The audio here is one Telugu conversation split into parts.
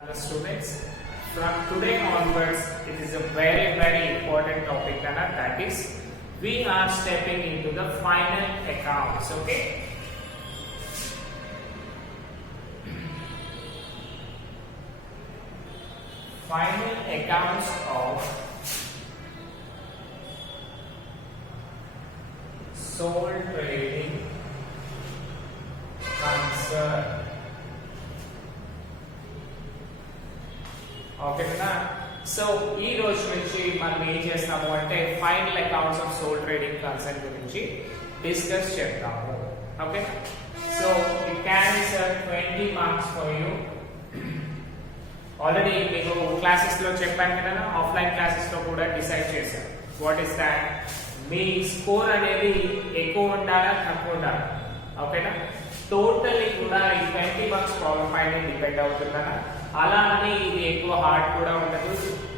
Students, from today onwards, it is a very important topic, that is, we are stepping into the final accounts. Okay. Final accounts of sole trading concern. ఓకేనా. సో ఈ రోజు నుంచి మనం ఏం చేస్తాము అంటే final accounts of sole trading concern గురించి డిస్కస్ చేద్దాము. Okay. So it carries 20 marks for you. Already మీకు క్లాసెస్ లో చెప్పాను కదా, ఆఫ్లైన్ క్లాసెస్ లో కూడా డిసైడ్ చేశాను. What is that? మీ స్కోర్ అనేది ఎక్కువ ఉండాలా తక్కువ ఉండాలా? ఓకేనా. టోటల్లీ కూడా ఈ 20 మార్క్స్ ప్రాబ్లం పైన డిపెండ్ అవుతుందా? అలా అని ఇది ఎక్కువ హార్డ్ కూడా ఉండదు.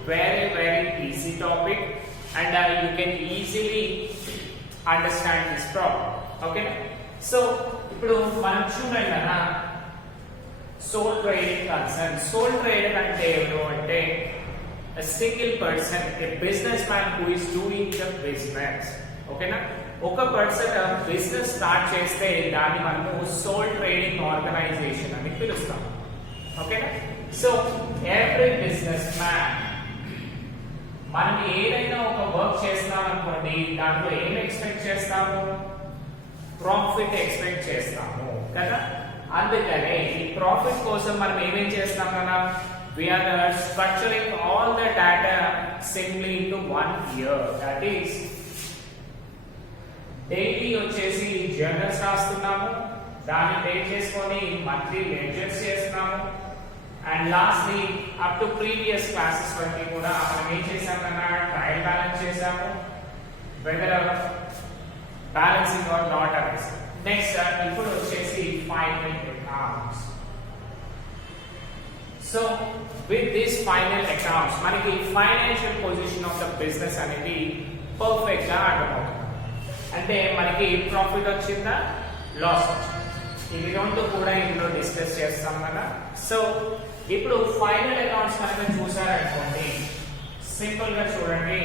Very easy topic and you can easily understand this problem. ఓకేనా. సో ఇప్పుడు మనం చూడండి అన్న, sole trading concern. Sole trader అంటే ఎవరు అంటే single person, a business man who is doing the business. ఓకేనా. ఒక పర్సన్ బిజినెస్ స్టార్ట్ చేస్తే దాన్ని మనము సోల్ ట్రేడింగ్ ఆర్గనైజేషన్ అని పిలుస్తాం. ఓకేనా. సో ఎవ్రీ బిజినెస్ మ్యాన్, మనం ఏదైనా ఒక వర్క్ చేస్తున్నాం అనుకోండి, దాంట్లో ఏం ఎక్స్పెక్ట్ చేస్తాము? ప్రాఫిట్ ఎక్స్పెక్ట్ చేస్తాము కదా. అందుకనే ఈ ప్రాఫిట్ కోసం మనం ఏమేం చేస్తాం కదా, we are structuring all the data simply into 1 year. That is daily వచ్చేసి జర్నల్స్ రాస్తున్నాము, దాన్ని టేక్ చేసుకొని మంత్లీ లెడ్జర్స్ చేస్తున్నాము. And lastly up to previous classes వరకు కూడా మనం ఏం చేసామన్నా ట్రయల్ బ్యాలెన్స్ చేసాము, whether balancing or not next. నెక్స్ట్ ఇప్పుడు వచ్చేసి final accounts. So with this final accounts మనకి financial position of the business అనేది పర్ఫెక్ట్ గా అర్థమవుతుంది. అంటే మనకి ప్రాఫిట్ వచ్చిందా, లాస్ వచ్చిందా, ఇవి రెండు కూడా ఇందులో డిస్కస్ చేస్తాం కదా. సో ఇప్పుడు ఫైనల్ అకౌంట్స్ కనుక చూసారనుకోండి, సింపుల్ గా చూడండి.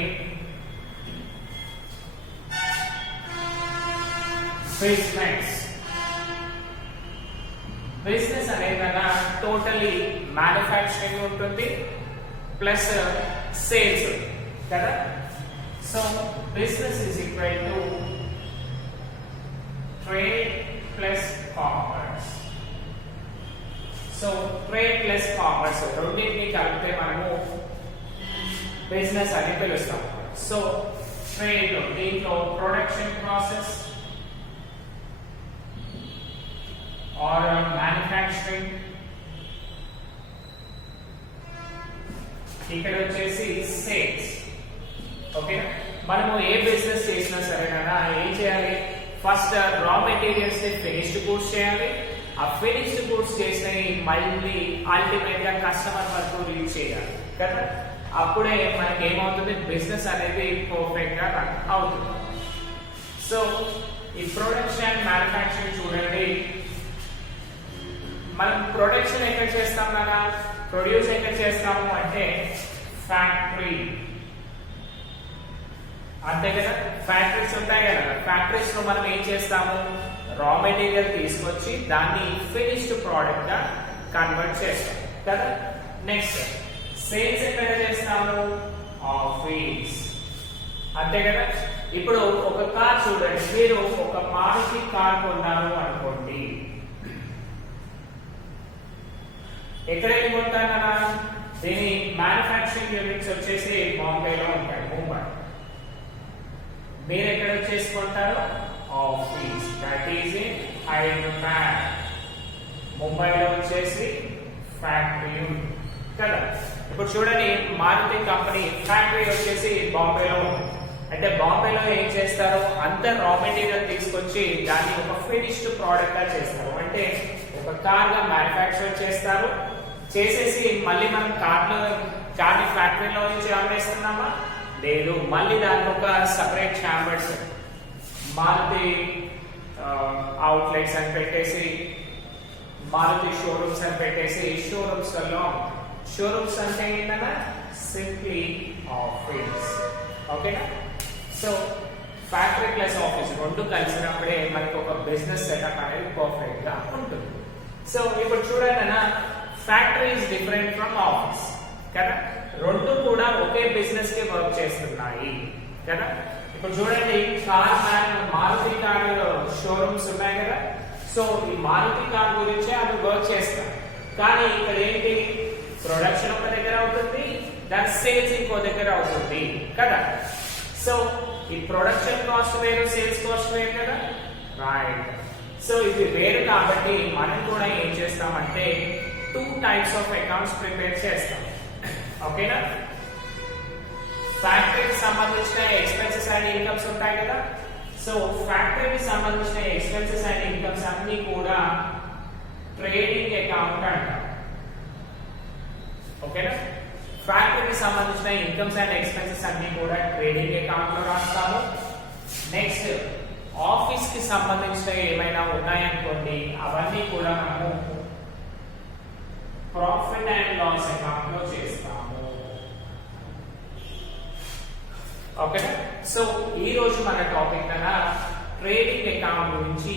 బిజినెస్ అనేది కదా టోటలీ మ్యానుఫ్యాక్చరింగ్ ఉంటుంది ప్లస్ సేల్స్ కదా. So business is equal to trade plus commerce. So trade plus commerce రెండింటిని కలిపితే మనము బిజినెస్ అని పిలుస్తాం. సో ట్రేడ్ దీంట్లో ప్రొడక్షన్ ప్రాసెస్ ఆర్ మ్యానుఫ్యాక్చరింగ్, ఇక్కడ వచ్చేసి సేల్స్. ఓకే. మనము ఏ బిజినెస్ చేసినా సరే కదా ఏం చేయాలి, ఫస్ట్ రా మెటీరియల్స్ ని ఫినిష్డ్ గూడ్స్ చేయాలి. ఆ ఫినిష్డ్ గూడ్స్ చేసినవి మళ్ళీ అల్టిమేట్ గా కస్టమర్ వరకు రీచ్ చేయాలి కదా. అప్పుడే మనకి ఏమవుతుంది, బిజినెస్ అనేది పర్ఫెక్ట్ గా రన్ అవుతుంది. సో ఈ ప్రొడక్షన్ మ్యానుఫ్యాక్చరింగ్ చూడండి, మనం ప్రొడక్షన్ ఎక్కడ చేస్తాం కదా, ప్రొడ్యూస్ ఎక్కడ చేస్తాము అంటే ఫ్యాక్టరీ, అంతే కదా. ఫ్యాక్టరీస్ ఉంటాయి కదా, ఫ్యాక్టరీస్ లో మనం ఏం చేస్తాము, రా మెటీరియల్ తీసుకొచ్చి దాన్ని ఫినిష్డ్ ప్రోడక్ట్ గా కన్వర్ట్ చేస్తాం కదా. నెక్స్ట్ సేల్స్ ఎక్కడ చేస్తాము, ఆఫీస్, అంతే కదా. ఇప్పుడు ఒక కార్ చూడండి, మీరు ఒక మారుతి కార్ కొన్నారు అనుకోండి, ఎక్కడైనా కొంటారు కదా, దీని మ్యానుఫ్యాక్చరింగ్ యూనిట్స్ వచ్చేసి బాంబేలో ఉంటాయి, ముంబై. మీరు ఎక్కడ చేసుకుంటారు, office, that is in Hyderabad. ముంబైలో వచ్చేసి ఫ్యాక్టరీ కదా. ఇప్పుడు చూడండి, మారుతి కంపెనీ ఫ్యాక్టరీ వచ్చేసి బాంబేలో ఉంది. అంటే బాంబేలో ఏం చేస్తారు, అంత రా మెటీరియల్ తీసుకొచ్చి దాన్ని ఒక ఫినిష్డ్ ప్రోడక్ట్ గా చేస్తారు. అంటే ఒక కార్ గా మ్యానుఫ్యాక్చర్ చేస్తారు, చేసేసి మళ్ళీ మనం కార్ని ఫ్యాక్టరీలో నుంచి అమ్మేస్తున్నామా, లేదు, మళ్ళీ దానికి ఒక సపరేట్ ఛాంబర్స్, మారుతి అవుట్లెట్స్ అని పెట్టేసి, మారుతి షోరూమ్స్ అని పెట్టేసి షోరూమ్స్ లో షోరూమ్స్ అంటే ఏంటన్నా సింప్లీ ఆఫీస్. ఓకేనా? సో ఫ్యాక్టరీ ప్లస్ ఆఫీస్ రెండు కలిసినప్పుడే మనకు ఒక బిజినెస్ సెటప్ అనేది పర్ఫెక్ట్ గా ఉంటుంది. సో ఇప్పుడు చూడండి అన్న, factory is different from office కదా, రెండు కూడా ఒకే బిజినెస్ కి వర్క్ చేస్తున్నాయి కదా. ఇప్పుడు చూడండి, మారుతి కార్ షోరూమ్స్ ఉన్నాయి కదా. సో ఈ మారుతి కార్ గురించి అవి వర్క్ చేస్తారు. కానీ ఇక్కడ ఏంటి, ప్రొడక్షన్ ఒక దగ్గర అవుతుంది, దాని సేల్స్ ఇంకో దగ్గర అవుతుంది కదా. సో ఈ ప్రొడక్షన్ కాస్ట్ వేరు, సేల్స్ కాస్ట్ వేరు కదా, రైట్. సో ఇది వేరు కాబట్టి మనం కూడా ఏం చేస్తామంటే 2 types ఆఫ్ అకౌంట్స్ ప్రిపేర్ చేస్తాం. ఓకేనా? ఫ్యాక్టరీకి సంబంధించిన ఎక్స్పెన్సెస్ అండ్ ఇన్కమ్స్ ఉంటాయి కదా. సో ఫ్యాక్టరీకి సంబంధించిన ఎక్స్పెన్సెస్ అండ్ ఇన్కమ్స్ అన్ని కూడా ట్రేడింగ్ అకౌంట్ అంటాం. ఓకేనా? ఫ్యాక్టరీకి సంబంధించిన ఇన్కమ్స్ అండ్ ఎక్స్పెన్సెస్ అన్ని కూడా ట్రేడింగ్ అకౌంట్ లో రాస్తాము. నెక్స్ట్ ఆఫీస్ కి సంబంధించిన ఏమైనా ఉన్నాయనుకోండి, అవన్నీ కూడా మనము ప్రాఫిట్ అండ్ లాస్ అకౌంట్ లో చేస్తాము. ఓకేనా? సో ఈ రోజు మన టాపిక్ అన్న ట్రేడింగ్ అకౌంట్ గురించి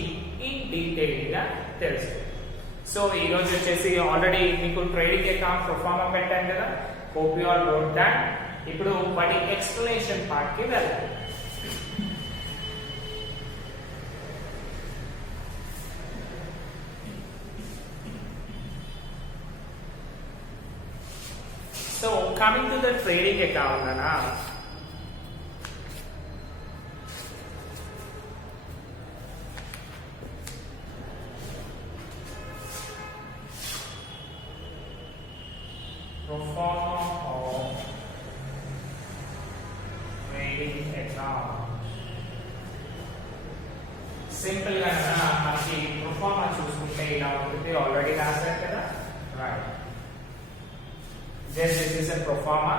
ఇన్ డీటెయిల్ గా తెలుసు. సో ఈ రోజు వచ్చేసి ఆల్రెడీ మీకు ట్రేడింగ్ అకౌంట్ ప్రొఫార్మా పెట్టాను కదా, hope you all note that. ఇప్పుడు వాటి ఎక్స్ప్లెనేషన్ పార్ట్ కి వెళ్దాం. So coming to the trading account na, proforma of trading account. Simple గా మనకి proforma చూసుకుంటే ఇలా ఉంటుంది, ఆల్రెడీ రాశారు కదా, right. Just this is a proforma.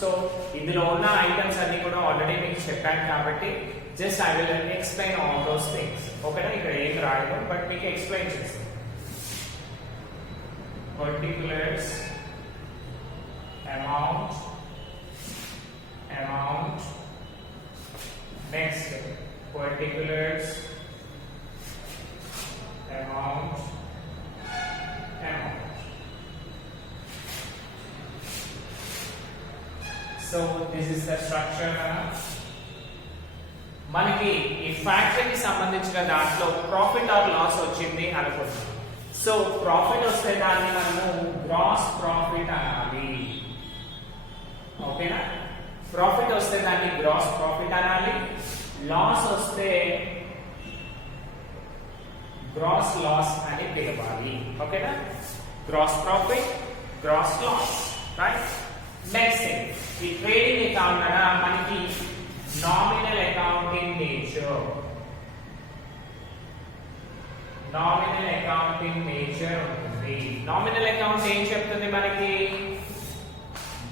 So ఇందులో ఉన్న ఐటమ్స్ అన్ని కూడా ఆల్రెడీ మీకు చెప్పాను కాబట్టి just I will explain all those things. ఓకేనా? ఇక్కడ ఏం రాయను, బట్ మీకు ఎక్స్ప్లెయిన్ చేస్తాను. Particulars, amount, next particulars, amount. So this is the structure. మనకి ఈ ఫ్యాక్టరీకి సంబంధించిన దాంట్లో ప్రాఫిట్ ఆర్ లాస్ వచ్చింది అనుకుందాం. సో ప్రాఫిట్ వస్తే దాన్ని మనము గ్రాస్ ప్రాఫిట్ అనాలి. ఓకేనా? ప్రాఫిట్ వస్తే దాన్ని గ్రాస్ ప్రాఫిట్ అనాలి, లాస్ వస్తే గ్రాస్ లాస్ అని పిలవాలి. ఓకేనా? Gross profit, gross loss, right. Next thing, ఈ ట్రేడింగ్ అకౌంట్ అన్న మనకి nominal account in nature. Nominal account in nature ఉంటుంది. నామినల్ అకౌంట్ ఏం చెప్తుంది మనకి?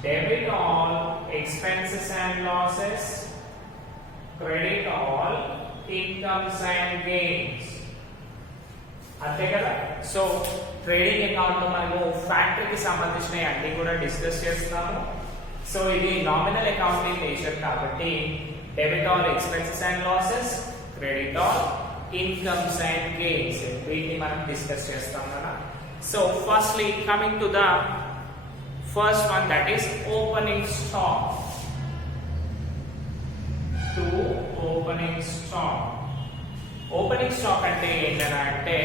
Debit all expenses and losses, credit all incomes and gains. అంతే కదా. సో ట్రేడింగ్ అకౌంట్ లో మనము ఫ్యాక్టరీకి సంబంధించిన అన్ని కూడా డిస్కస్ చేస్తున్నాము. సో ఇది నామినల్ అకౌంట్ ఇన్ నేచర్ కాబట్టి debit all expenses and losses, credit all incomes and gains, వీటిని మనం డిస్కస్ చేస్తాం కదా. So firstly coming to the first one, that is opening stock. To opening stock. Opening stock అంటే ఏంటన్నా అంటే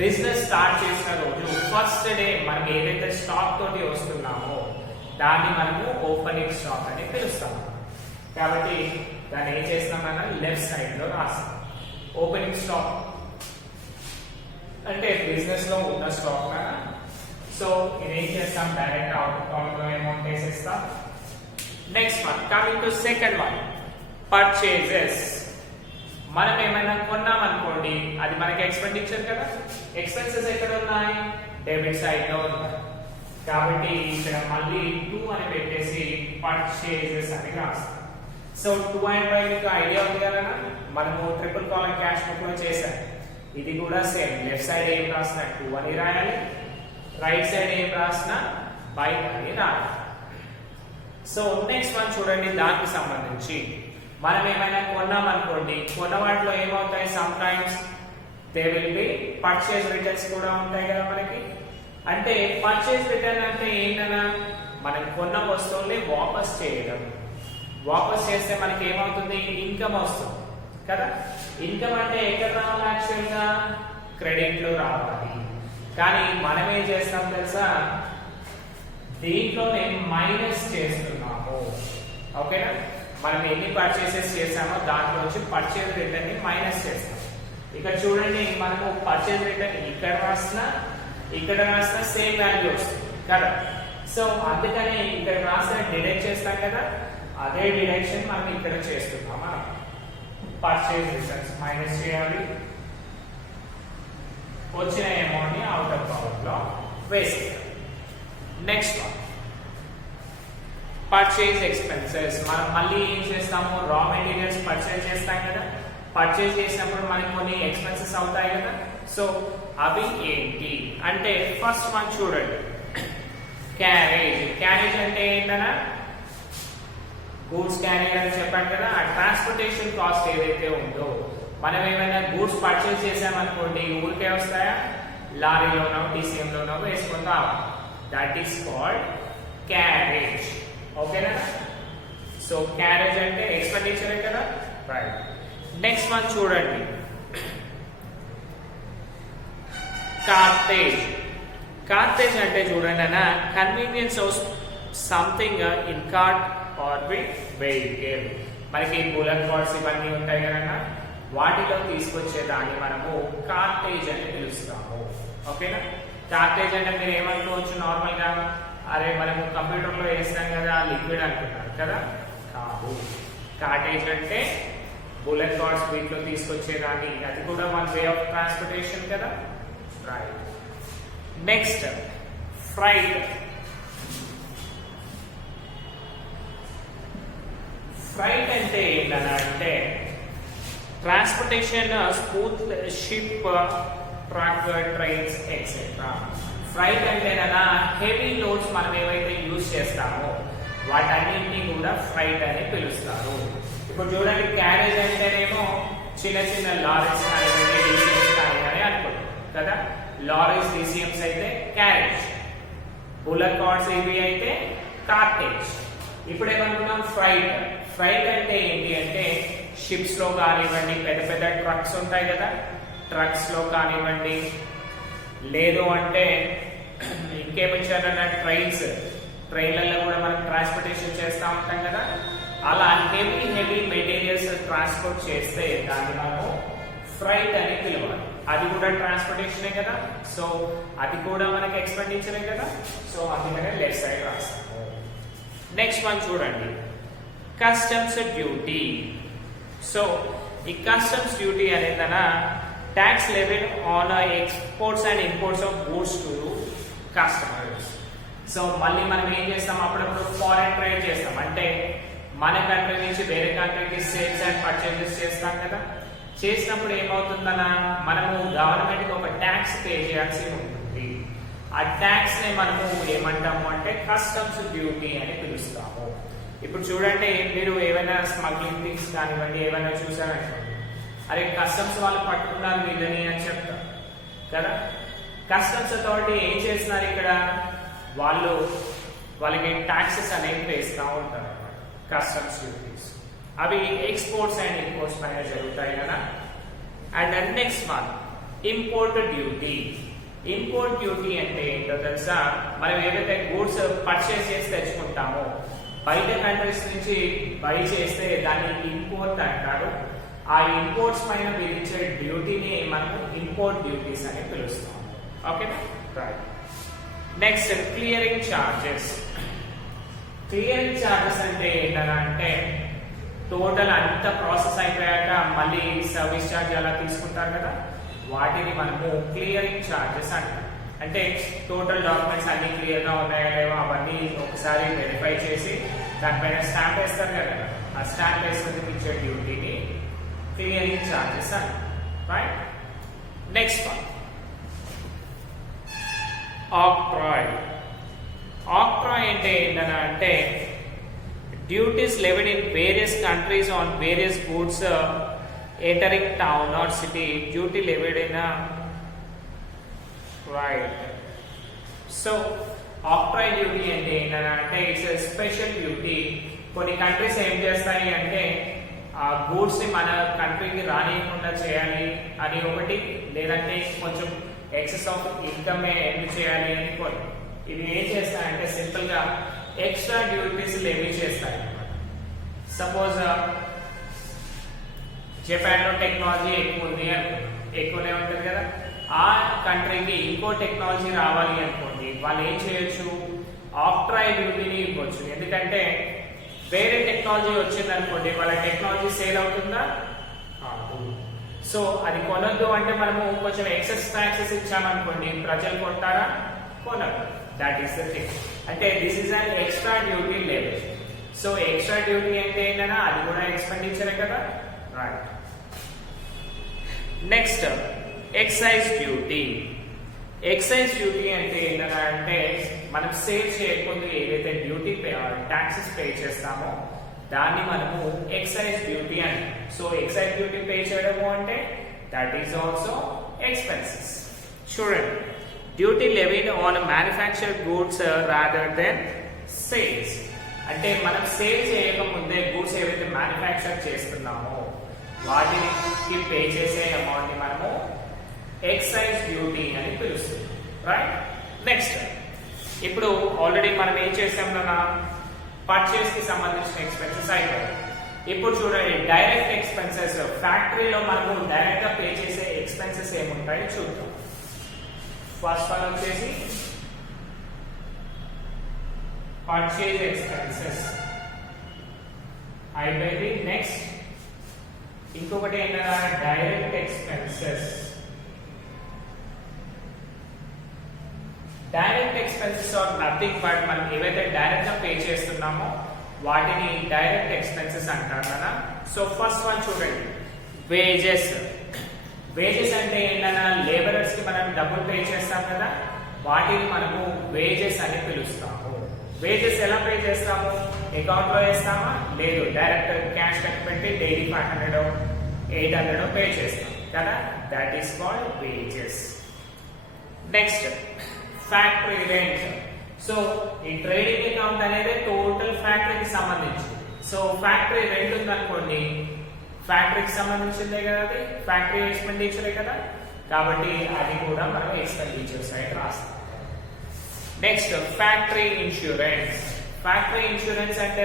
బిజినెస్ స్టార్ట్ చేసిన రోజు ఫస్ట్ డే మనం ఏదైతే స్టాక్ తోటి వస్తున్నామో దాన్ని మనము ఓపెనింగ్ స్టాక్ అని పిలుస్తాం. కాబట్టి దాన్ని ఏం చేస్తామన్నా లెఫ్ట్ సైడ్ లో రాస్తాం. ఓపెనింగ్ స్టాక్ అంటే బిజినెస్ లో ఉన్న స్టాక్ కదా. సో ఇదేం చేస్తాం, డైరెక్ట్ అవుట్ లో అమౌంట్ వేసేస్తాం. Next one, coming to second one, purchases. మనం ఏమైనా కొన్నాం అనుకోండి, అది మనకి ఎక్స్పెండిచర్ కదా. ఎక్స్పెన్సెస్ ఎక్కడ ఉన్నాయి? డెబిట్ సైడ్ లో ఉన్నాయి. కాబట్టి ఇక్కడ మళ్ళీ 2 అని పెట్టేసి పర్చేజెస్ అని రాస్తాం. సో 2 అండ్ 5 మీకు ఐడియా ఉంది కదా, మనము ట్రిపుల్ కాలమ్ క్యాష్ బుక్ లో చేసాం. ఇది కూడా సేమ్, లెఫ్ట్ సైడ్ ఏం రాసినా 2 అని రాయాలి, రైట్ సైడ్ ఏం రాసినా బై అని రాయాలి. సో నెక్స్ట్ వన్ చూడండి, దానికి సంబంధించి మనం ఏమైనా కొన్నాం అనుకోండి, కొన్న వాటిలో ఏమవుతాయి, some times they will be purchase returns కూడా ఉంటాయి కదా మనకి. అంటే పర్చేజ్ రిటర్న్ అంటే ఏంటన్నా, మనం కొన్న వస్తువుల్ని వాపస్ చేయడం. వాపస్ చేస్తే మనకి ఏమవుతుంది, ఇన్కమ్ వస్తుంది కదా. ఇన్కమ్ అంటే ఎక్కడ రావాలి, యాక్చువల్ గా క్రెడిట్ లో రావాలి. కానీ మనం ఏం చేస్తాం తెలుసా, దీంట్లోనే మైనస్ చేస్తున్నాము. ఓకేనా, మనం ఎన్ని పర్చేసెస్ చేసామో దాంట్లోంచి పర్చేజ్ రిటర్న్ ని మైనస్ చేస్తాం. ఇక్కడ చూడండి, మనము పర్చేజ్ రిటర్న్ ఇక్కడ రాసిన సేమ్ వాల్యూ వస్తుంది కదా. సో అందుకని ఇక్కడ రాసిన డిడక్ట్ చేస్తాం కదా, అదే డిడక్షన్ మనం ఇక్కడ చేస్తున్నాం. మనం పర్చేజ్ రిటర్న్స్ మైనస్ చేయాలి, వచ్చిన అమౌంట్ ని అవుట్ ఆఫ్ పవర్ లో వేసేయాలి. Next one purchase expenses. మనం మళ్ళీ ఏం చేస్తాము, రా మెటీరియల్స్ పర్చేజ్ చేస్తాం కదా. పర్చేజ్ చేసినప్పుడు మనకి కొన్ని ఎక్స్పెన్సెస్ అవుతాయి కదా. సో అవి ఏంటి అంటే, ఫస్ట్ వన్ చూడండి, క్యారేజ్. క్యారేజ్ అంటే ఏంటన్నా, గూడ్స్ క్యారేజ్ అని చెప్పాను కదా. ఆ ట్రాన్స్పోర్టేషన్ కాస్ట్ ఏదైతే ఉందో, మనం ఏమైనా గూడ్స్ పర్చేజ్ చేసామనుకోండి, ఊరికే వస్తాయా, లారీలోనో DCMలోనో వేసుకొని రావాలి. That is called carriage. ఓకేనా. సో క్యారేజ్ అంటే ఎక్స్పెండిచర్ కదా, రైట్. నెక్స్ట్ వన్ చూడండి, కార్టేజ్. కార్టేజ్ అంటే చూడండి అన్న, convenience of something in cart or with vehicle. మనకి బుల్లెట్ కార్డ్స్ ఇవన్నీ ఉంటాయి కదన్నా, వాటిలో తీసుకొచ్చేదాన్ని మనము కార్టేజ్ అని పిలుస్తాము. ఓకేనా. కార్టేజ్ అంటే మీరు ఏమనుకోవచ్చు, నార్మల్ గా అరే మనము కంప్యూటర్ లో వేస్తాం కదా లిక్విడ్ అనుకున్నారు కదా, కాదు. కార్టేజ్ అంటే బుల్లెట్ కార్డ్స్ వీటిలో తీసుకొచ్చేదాన్ని, అది కూడా వన్ వే ఆఫ్ ట్రాన్స్పోర్టేషన్ కదా, రైట్. Next freight. ఫ్రైట్ అంటే ఏంటన్నా అంటే, transportation smooth ship, truck, trains etcetera. Freight అంటేనా, హెవీ లోడ్స్ మనం ఏవైతే యూజ్ చేస్తామో వాటన్నింటినీ కూడా ఫ్రైట్ అని పిలుస్తారు. ఇప్పుడు చూడండి, క్యారేజ్ అంటేనేమో చిన్న చిన్న లారీస్ కానివ్వండి, DCMs కానివ్వండి అనుకుంటాం కదా. లారీస్, DCMs అయితే క్యారేజ్, బుల్లెట్ కార్డ్స్ ఇవి అయితే కార్టేజ్. ఇప్పుడు ఏమనుకున్నాం, ఫ్రైట్. ఫ్రైట్ అంటే ఏంటి అంటే, షిప్స్ లో కానివ్వండి, పెద్ద పెద్ద ట్రక్స్ ఉంటాయి కదా, ట్రక్స్ లో కానివ్వండి, లేదు అంటే ఇంకేమిచ్చారన్న ట్రైన్లలో కూడా మనం ట్రాన్స్పోర్టేషన్ చేస్తూ ఉంటాం కదా. అలా హెవీ మెటీరియల్స్ ట్రాన్స్పోర్ట్ చేస్తే దాన్ని మనము ఫ్రైట్ అని పిలవాలి. అది కూడా ట్రాన్స్పోర్టేషనే కదా. సో అది కూడా మనకి ఎక్స్పెండిచరే కదా. సో అందుకనే లెఫ్ట్ సైడ్ రాస్తాము. నెక్స్ట్ వన్ చూడండి, కస్టమ్స్ డ్యూటీ. సో ఈ కస్టమ్స్ డ్యూటీ అనేదన్నా, tax level on exports and imports of goods to customers. So మళ్ళీ మనం ఏం చేస్తాం, అప్పుడప్పుడు ఫారెన్ ట్రేడ్ చేస్తాం. అంటే మన కంట్రీ నుంచి వేరే కంట్రీకి సేల్స్ అండ్ పర్చేజెస్ చేస్తాం కదా. చేసినప్పుడు ఏమవుతుందన్నా, మనము గవర్నమెంట్ కి ఒక ట్యాక్స్ పే చేయాల్సి ఉంటుంది. ఆ ట్యాక్స్ ని మనము ఏమంటాము అంటే కస్టమ్స్ డ్యూటీ అని పిలుస్తాము. ఇప్పుడు చూడండి, మీరు ఏమైనా స్మగ్లింగ్ థింగ్స్ కానివ్వండి ఏమైనా చూసారనుకోండి, అరే కస్టమ్స్ వాళ్ళు పట్టుకున్నారు వీళ్ళని అని చెప్తారు కదా. కస్టమ్స్ అథారిటీ ఏం చేస్తున్నారు ఇక్కడ, వాళ్ళకి ట్యాక్సెస్ అనేవి వేస్తూ ఉంటారు, కస్టమ్స్ డ్యూటీస్. అవి ఎక్స్పోర్ట్స్ అండ్ ఇంపోర్ట్స్ పైన జరుగుతాయి కదా. And next one import duty. Import duty అంటే ఏంటో తెలుసా, మనం ఏదైతే గూడ్స్ పర్చేస్ చేసి తెచ్చుకుంటామో, బయట కంట్రీస్ నుంచి బై చేస్తే దాన్ని ఇంపోర్ట్ అంటారు. ఆ ఇంపోర్ట్స్ పైన విధించే డ్యూటీని మనము ఇంపోర్ట్ డ్యూటీస్ అని పిలుస్తాము. ఓకేనా, right. Next clearing charges. Clearing charges అంటే ఏంటంటే, టోటల్ అంత ప్రాసెస్ అయిపోయాక మళ్ళీ సర్వీస్ ఛార్జ్ అలా తీసుకుంటారు కదా, వాటిని మనము క్లియరింగ్ చార్జెస్ అంటాం. అంటే టోటల్ డాక్యుమెంట్స్ అన్ని క్లియర్ గా ఉన్నాయా లేవో అవన్నీ ఒకసారి వెరిఫై చేసి దానిపైన స్టాంప్ వేస్తారు కదా, ఆ స్టాంప్ వేసుకుని ఇచ్చే డ్యూటీని క్లియరింగ్ చార్జెస్ అంటాం, right. Next one octroi. Octroi అంటే ఏంటంటే duties levied in various countries on various goods entering town or city, duty levied in a right. So octroi duty అంటే ఏంటంటే ఇట్స్ ఎ స్పెషల్ డ్యూటీ. కొన్ని కంట్రీస్ ఏం చేస్తాయి అంటే ఆ గూడ్స్ ని మన కంట్రీకి రానియకుండా చేయాలి అని ఒకటి, లేదంటే కొంచెం ఎక్సెస్ ఆఫ్ ఇన్కమ్ ఎర్న్ చేయాలి అని కొన్ని. ఇవి ఏం చేస్తాయంటే సింపుల్ గా ఎక్స్ట్రా డ్యూటీస్ లెవీ చేస్తాయి. సపోజ్ జపాన్ లో టెక్నాలజీ ఎక్కువ ఉంది అనుకోండి, ఎక్కువనే ఉంటుంది కదా, ఆ కంట్రీకి ఇంకో టెక్నాలజీ రావాలి అనుకోండి, వాళ్ళు ఏం చేయొచ్చు, ఆక్ట్రాయ్ డ్యూటీని ఇవ్వచ్చు. ఎందుకంటే వేరే టెక్నాలజీ వచ్చింది అనుకోండి, వాళ్ళ టెక్నాలజీ సేల్ అవుతుందా? సో అది కొనొద్దు అంటే మనము కొంచెం ఎక్సెస్ ట్యాక్సెస్ ఇచ్చామనుకోండి, ప్రజలు కొంటారా? కొనరు. That is the thing. అంటే this is an extra duty level. So extra duty అంటే ఏంటన్నా అది కూడా ఎక్స్పెండిచరే కదా, right. Next excise duty. Excise duty అంటే ఏంటంటే మనం సేవ్ చేయకుండా ఏదైతే డ్యూటీ ట్యాక్సెస్ పే చేస్తామో దాన్ని మనము ఎక్సైజ్ డ్యూటీ అని. సో ఎక్సైజ్ డ్యూటీ పే చేయడము అంటే దట్ ఈస్ ఆల్సో ఎక్స్పెన్సెస్. చూడండి, duty levied on manufactured goods rather than sales. అంటే మనం సేల్ చేయకముందే గూడ్స్ ఏవైతే మ్యానుఫ్యాక్చర్ చేస్తున్నామో వాటికి పే చేసే అమౌంట్ ని మనము ఎక్సైజ్ డ్యూటీ అని పిలుస్తుంది, రైట్. నెక్స్ట్, ఇప్పుడు ఆల్రెడీ మనం ఏం చేసామన్నా పర్చేస్ కి సంబంధించిన ఎక్స్పెన్సెస్ అయిపోయాయి. ఇప్పుడు చూడండి, డైరెక్ట్ ఎక్స్పెన్సెస్. ఫ్యాక్టరీలో మనము డైరెక్ట్ గా పే చేసే ఎక్స్పెన్సెస్ ఏముంటాయో చూద్దాం. ఫస్ట్ వన్ వచ్చేసి పర్చేజ్ ఎక్స్పెన్సెస్ అయిపోయింది. నెక్స్ట్ ఇంకొకటి ఏంటంటే direct expenses. Direct expenses are nothing but మనం ఏవైతే డైరెక్ట్ గా పే చేస్తున్నామో వాటిని డైరెక్ట్ ఎక్స్పెన్సెస్ అంటారు కదా. సో ఫస్ట్ వన్ చూడండి, వేజెస్. వేజెస్ అంటే ఏంటన్నా లేబరర్స్ కి మనం డబ్బులు పే చేస్తాం కదా, వాటిని మనము వేజెస్ అని పిలుస్తాము. వేజెస్ ఎలా పే చేస్తాము? అకౌంట్ లో వేస్తామా? లేదు, డైరెక్ట్ క్యాష్ కట్ పెట్టి డైలీ 500 800 పే చేస్తాం కదా, that is called wages. Next factory rent. So ఈ ట్రేడింగ్ అకౌంట్ అనేది టోటల్ ఫ్యాక్టరీకి సంబంధించింది. సో ఫ్యాక్టరీ రెంట్ ఉందనుకోండి, ఫ్యాక్టరీకి సంబంధించిందే కదా, అది ఫ్యాక్టరీ ఎక్స్పెండిచరే కదా, కాబట్టి అది కూడా మనం ఎక్స్పెండిచర్ సైడ్ రాస్తాం. Next factory insurance. Factory insurance అంటే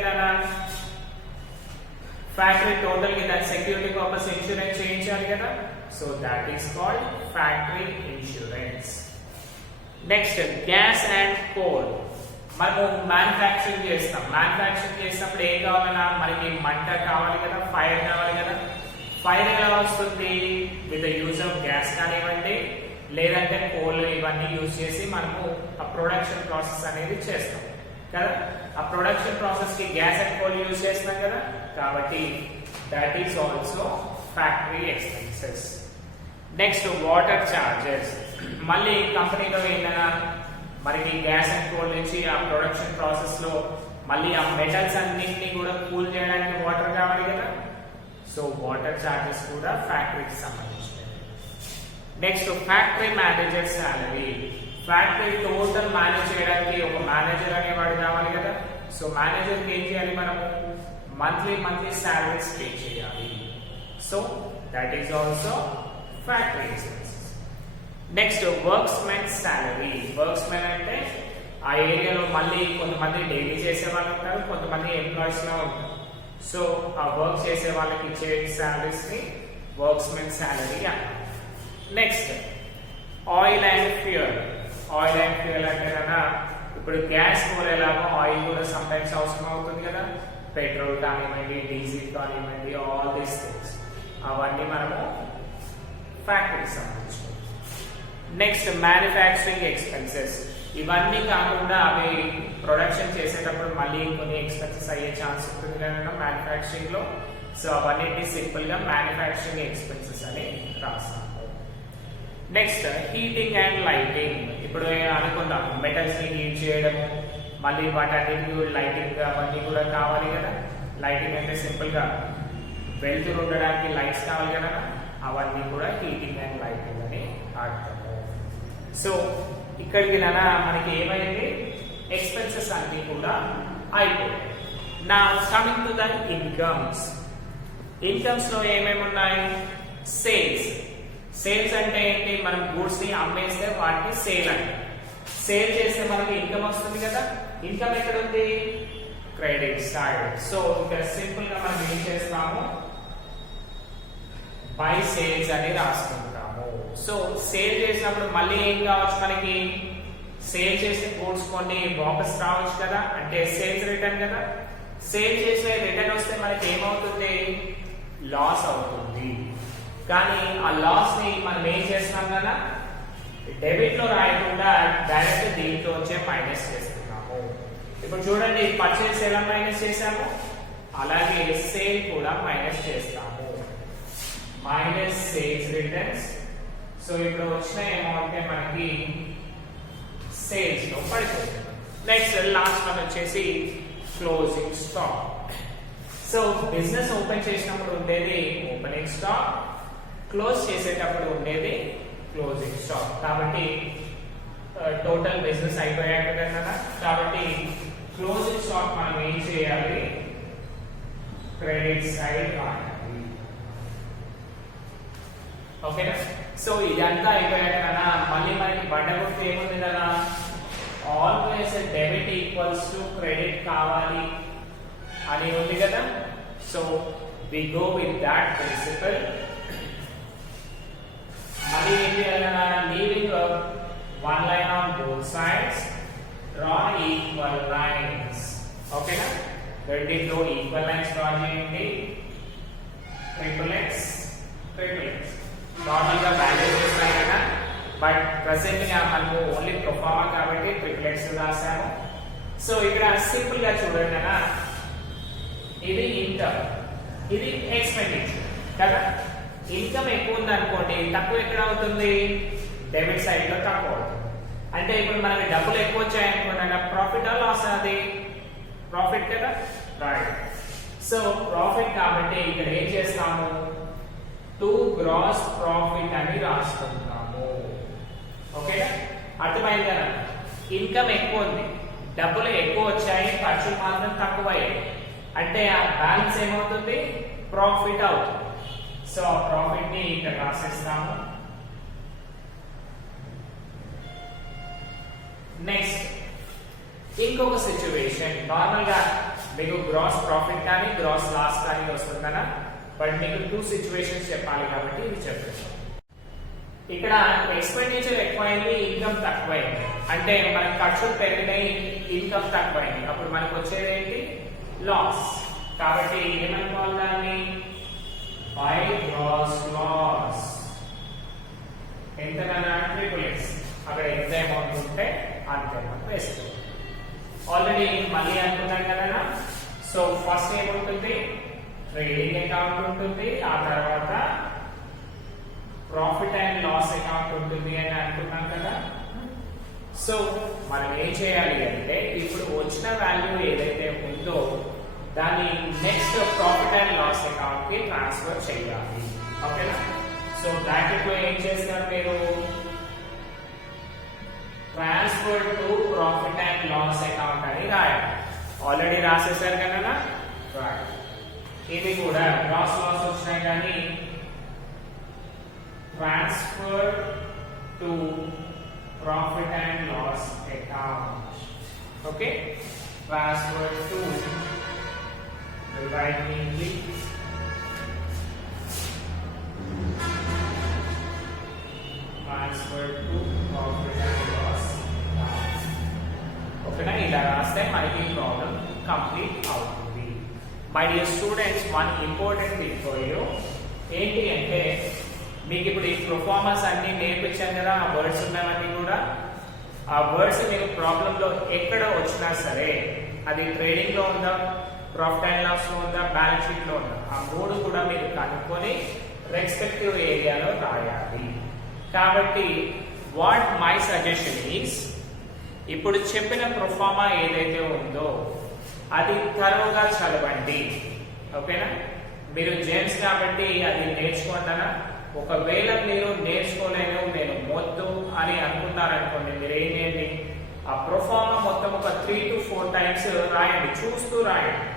ఫ్యాక్టరీ టోటల్ కి దాని సెక్యూరిటీ పర్పస్ ఇన్సూరెన్స్ చేయించాలి కదా, so that is called factory insurance. Next gas and coal. మనము మ్యానుఫ్యాక్చరింగ్ చేస్తాం. మ్యానుఫ్యాక్చరింగ్ చేసినప్పుడు ఏం కావాలన్నా మనకి మంట కావాలి కదా, ఫైర్ కావాలి కదా. ఫైర్ ఎలా వస్తుంది? With the use of gas కానివ్వండి, లేదంటే కోల్, ఇవన్నీ యూజ్ చేసి మనము ఆ ప్రొడక్షన్ ప్రాసెస్ అనేది చేస్తాం కదా. ఆ ప్రొడక్షన్ ప్రాసెస్ కి గ్యాస్ అండ్ కోల్ యూజ్ చేస్తాం కదా, కాబట్టి that is also factory expenses. Next water charges. మళ్ళీ కంపెనీలో ఏంటన్నా మనకి గ్యాస్ అండ్ కోల్ నుంచి ఆ ప్రొడక్షన్ ప్రాసెస్ లో మళ్ళీ ఆ మెటల్స్ అన్నింటినీ కూడా కూల్ చేయడానికి వాటర్ కావాలి కదా, సో వాటర్ చార్జెస్ కూడా ఫ్యాక్టరీకి సంబంధించినవి. Next factory manager salary. Factory total manage చేయడానికి ఒక మేనేజర్ అనేవాడు కావాలి కదా, సో మేనేజర్ కి ఏం చేయాలి, మనము మంత్లీ సాలరీస్ పే చేయాలి. So that is also factory expenses. Next works men salary. Works men అంటే ఆ ఏరియాలో మళ్ళీ కొంతమంది డైలీ చేసే వాళ్ళు ఉంటారు, కొంతమంది ఎంప్లాయీస్ లా ఉంటారు. సో ఆ వర్క్ చేసే వాళ్ళకి ఇచ్చే సాలరీస్ ని వర్క్స్ మెన్ సాలరీ అంటారు. Next oil and fuel. Oil and fuel అంటే కదా, ఇప్పుడు గ్యాస్ కోల్ ఎలాగో ఆయిల్ కూడా సమ్ టైమ్స్ అవసరం అవుతుంది కదా, పెట్రోల్ కానివ్వండి, డీజిల్ కానివ్వండి, ఆల్ దీస్ థింగ్స్ అవన్నీ మనము ఫ్యాక్టరీకి సంబంధించి. Next manufacturing expenses. ఇవన్నీ కాకుండా అవి ప్రొడక్షన్ చేసేటప్పుడు మళ్ళీ కొన్ని ఎక్స్పెన్సెస్ అయ్యే ఛాన్స్ ఉంటుంది కదా మ్యానుఫ్యాక్చరింగ్ లో, సో అవన్నిటిని సింపుల్ గా మ్యానుఫ్యాక్చరింగ్ ఎక్స్పెన్సెస్ అని రాస్తాము. Next heating and lighting. ఇప్పుడు అనుకుందాం మెటల్స్ ని హీట్ చేయడము, మళ్ళీ వాటన్నిటికి లైటింగ్ అవన్నీ కూడా కావాలి కదా. లైటింగ్ అంటే సింపుల్గా వెళ్తురు ఉండడానికి లైట్స్ కావాలి కదా, అవన్నీ కూడా హీటింగ్ అండ్ లైటింగ్ అని అర్థము. సో ఇక్కడికి మనకి ఏమైంది, ఎక్స్పెన్సెస్ అన్ని కూడా అయిపోయాయి. నా coming to the incomes. Incomes లో ఏమేమి ఉన్నాయి, సేల్స్. సేల్స్ అంటే ఏంటి, మనం గూడ్స్ ని అమ్మేస్తే వాటిని సేల్ అంటే, సేల్ చేస్తే మనకి ఇన్కమ్ వస్తుంది కదా. ఇన్కమ్ ఎక్కడ ఉంది, క్రెడిట్ సైడ్. సో ఇక్కడ సింపుల్ గా మనం ఏం చేస్తాము, బై సేల్స్ అని రాసుకుంటాము. సో సేల్ చేసినప్పుడు మళ్ళీ ఏం కావచ్చు మనకి, సేల్ చేసిన గూడ్స్ కొన్ని వాపస్ రావచ్చు కదా, అంటే సేల్స్ రిటర్న్ కదా. సేల్ చేసే రిటర్న్ వస్తే మనకి ఏమవుతుంది, లాస్ అవుతుంది. కానీ ఆ లాస్ ని మనం ఏం చేస్తున్నాం కదా, డెబిట్ లో రాయకుండా డైరెక్ట్ దీంట్లో వచ్చే మైనస్ చేస్తున్నాము. ఇప్పుడు చూడండి, పర్చేస్ ఎలా మైనస్ చేసాము, అలాగే సేల్ కూడా మైనస్ చేస్తాము. Minus sales returns. సో ఇప్పుడు వచ్చిన ఏమంటే మనకి సేల్స్ లో పడిపోతుంది. నెక్స్ట్ లాస్ట్ వన్ వచ్చేసి closing stock. So business open చేసినప్పుడు ఉండేది ఓపెనింగ్ స్టాక్, క్లోజ్ చేసేటప్పుడు ఉండేది క్లోజింగ్ స్టాక్. కాబట్టి టోటల్ బిజినెస్ అయిపోయాక కదా, కాబట్టి క్లోజింగ్ స్టాక్ మనం ఏం చేయాలి, క్రెడిట్ సైడ్ రాయాలి. ఓకేనా. సో ఇదంతా అయిపోయాక కదా, మళ్ళీ మనకి బండ గుర్తు ఏముంది కదా, always debit equals to credit కావాలి అని ఉంది కదా. So we go with that principle. మళ్ళీ ఏం చేయాలన్నా, leaving one line on both sides, draw equal lines. ఓకేనా, రెండిట్లో ఈక్వల్ లైన్స్ డ్రా చేయండి. Triple X triple X normal గా వాల్యూస్ వస్తాయి కదా, బట్ ప్రెసెంట్ గా మనకు ఓన్లీ ప్రొఫార్మా కాబట్టి ట్రిపుల్ ఎక్స్ రాసాము. సో ఇక్కడ సింపుల్ గా చూడండి కదా, ఇది ఇన్కమ్, ఇది ఎక్స్పెండిచర్ కదా. ఇన్కమ్ ఎక్కువ ఉంది అనుకోండి, తక్కువ ఎక్కడ అవుతుంది, డెబిట్ సైడ్ లో తక్కువ అవుతుంది. అంటే ఇప్పుడు మనకి డబ్బులు ఎక్కువ వచ్చాయి అనుకోండి, ప్రాఫిట్ ఆ లాస్, అది ప్రాఫిట్ కదా, రైట్. సో ప్రాఫిట్ కాబట్టి ఇక్కడ ఏం చేస్తాము, టు గ్రాస్ ప్రాఫిట్ అని రాసుకుంటాము. ఓకేనా, అర్థమైంది కదా. ఇన్కమ్ ఎక్కువ ఉంది, డబ్బులు ఎక్కువ వచ్చాయి, ఖర్చులు మాత్రం తక్కువ అయ్యాయి, అంటే ఆ బ్యాలెన్స్ ఏమవుతుంది, ప్రాఫిట్ అవుతుంది. సో ఆ ప్రాఫిట్ ని ఇక్కడ రాసేస్తాము. నెక్స్ట్ ఇంకొక సిచ్యువేషన్, నార్మల్ గా మీకు గ్రాస్ ప్రాఫిట్ కానీ గ్రాస్ లాస్ కానీ వస్తుంది కదా, బట్ మీకు టూ సిచ్యువేషన్స్ చెప్పాలి కాబట్టి ఇది చెప్పండి. ఇక్కడ ఎక్స్పెండిచర్ ఎక్కువైంది, ఇన్కమ్ తక్కువైంది, అంటే మనకి ఖర్చులు పెరిగినాయి, ఇన్కమ్ తక్కువైంది, అప్పుడు మనకు వచ్చేది ఏంటి, లాస్. కాబట్టి ఏమనుకోవాలి దాన్ని, బై గ్రాస్ లాస్. ఎంతనా, ట్రిపుల్ ఎక్స్. అక్కడ ఎంత అమౌంట్ ఉంటే అంత అమౌంట్ వేసుకోవాలి. ఆల్రెడీ మళ్ళీ అనుకున్నాం కదా. సో ఫస్ట్ ఏముంటుంది, ట్రేడింగ్ అకౌంట్ ఉంటుంది, ఆ తర్వాత ప్రాఫిట్ అండ్ లాస్ అకౌంట్ ఉంటుంది అని అనుకున్నాం కదా. సో మనం ఏం చేయాలి అంటే, ఇప్పుడు వచ్చిన వాల్యూ ఏదైతే ఉందో దాన్ని next profit and loss account కి ట్రాన్స్ఫర్ చేయాలి. ఓకేనా. సో బ్రాకెట్ లో ఏం చేస్తారు మీరు, transfer to profit and loss account అని రాయాలి. ఆల్రెడీ రాసేసారు కదా, రైట్. ఇది కూడా గ్రాస్ లాస్ వచ్చినాయి కానీ transfer to profit and loss account. Okay, transfer to, write neatly, transfer to profit and loss account. ఓకేనా, ఇలా రాస్తే మనకి ప్రాబ్లం కంప్లీట్ అవుతుంది. My dear students, one important thing for you ఏంటి అంటే, మీకు ఇప్పుడు ఈ ప్రొఫార్మర్స్ అన్ని నేర్పించాను కదా, ఆ వర్డ్స్ ఉన్నవన్నీ కూడా, ఆ వర్డ్స్ మీకు ప్రాబ్లం లో ఎక్కడ వచ్చినా సరే, అది ట్రేడింగ్ లో ఉందా, ప్రాఫిట్ అండ్ లాస్ లో ఉందా, బ్యాలెన్స్ షీట్ లో ఉందా, ఆ మూడు కూడా మీరు కనుక్కొని రెస్పెక్టివ్ ఏరియాలో రాయాలి. కాబట్టి వాట్ మై సజెషన్ ఈస్, ఇప్పుడు చెప్పిన ప్రొఫార్మా ఏదైతే ఉందో అది తరువుగా చదవండి. ఓకేనా? మీరు జెంట్స్ కాబట్టి అది నేర్చుకుంటారా? ఒకవేళ మీరు నేర్చుకోలేను, నేను మొద్దు అని అనుకున్నారనుకోండి, మీరు ఏం చేయండి, ఆ ప్రొఫార్మా మొత్తం ఒక 3 to 4 టైమ్స్ రాయండి, చూస్తూ రాయండి.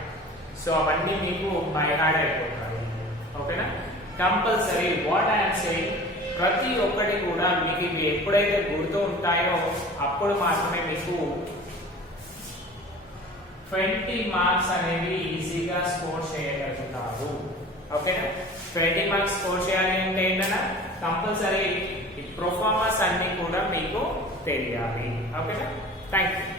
సో అవన్నీ మీకు బై హార్ట్ అయిపోతాయి. ఓకేనా? కంపల్సరీ వాట్ ఐఎమ్ సేయింగ్, ప్రతి ఒక్కటి కూడా మీకు ఇవి ఎప్పుడైతే గుర్తు ఉంటాయో అప్పుడు మాత్రమే మీకు 20 మార్క్స్ అనేవి ఈజీగా స్కోర్ చేయగలుగుతారు. ఓకేనా? 20 మార్క్స్ స్కోర్ చేయాలి అంటే ఏంటన్నా, కంపల్సరీ ఈ ప్రొఫార్మర్స్ అన్ని కూడా మీకు తెలియాలి. ఓకేనా? Thank you.